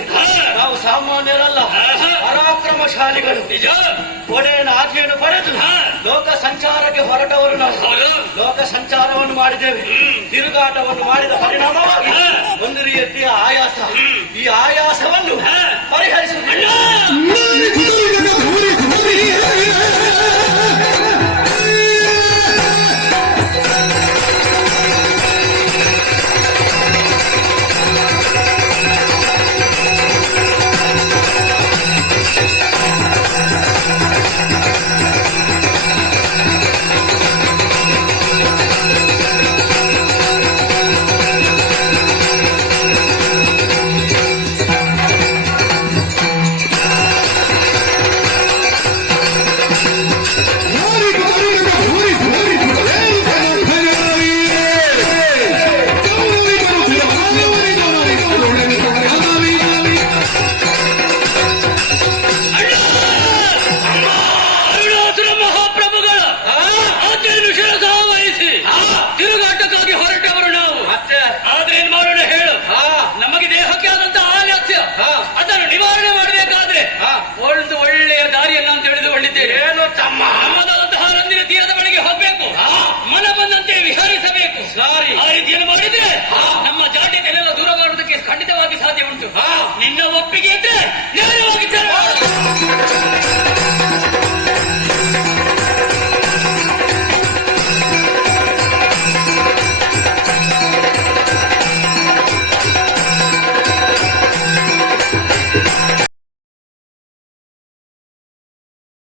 ಆಗ್ತದೆ. ನಾವು ಸಾಮಾನ್ಯರಲ್ಲ, ಪರಾಕ್ರಮಶಾಲಿಗಳು. ನಿಜ. ಒಡೆಯನ ಆಜ್ಞೆಯನ್ನು ಪಡೆದು ಲೋಕ ಸಂಚಾರಕ್ಕೆ ಹೊರಟವರು ನಾವು. ಲೋಕ ಸಂಚಾರವನ್ನು ಮಾಡಿದ್ದೇವೆ. ತಿರುಗಾಟವನ್ನು ಮಾಡಿದ ಪರಿಣಾಮವಾಗಿ ಒಂದು ರೀತಿಯ ಆಯಾಸ. ಈ ಆಯಾಸವನ್ನು ಪರಿಹರಿಸುತ್ತೇವೆ. ಒಂದು ಒಳ್ಳೆಯ ದಾರಿಯನ್ನ ಅಂತ ತಿಳಿದುಕೊಂಡಿದ್ದೇನೆ. ಏನು ತಮ್ಮ? ನಮ್ಮದಾದಂತಹ ರಂದಿನ ತೀರದ ಬಳಿಗೆ ಹೋಗ್ಬೇಕು, ಮನ ಬಂದಂತೆ ವಿಹರಿಸಬೇಕು. ಆ ರೀತಿಯನ್ನು ಮಾಡಿದ್ರೆ ನಮ್ಮ ಜಾಟ್ಯತೆಲ್ಲ ದೂರ ಮಾಡುವುದಕ್ಕೆ ಖಂಡಿತವಾಗಿ ಸಾಧ್ಯ ಉಂಟು. ನಿನ್ನ ಒಪ್ಪಿಗೆ ಇದ್ರೆ ನೇರವಾಗಿ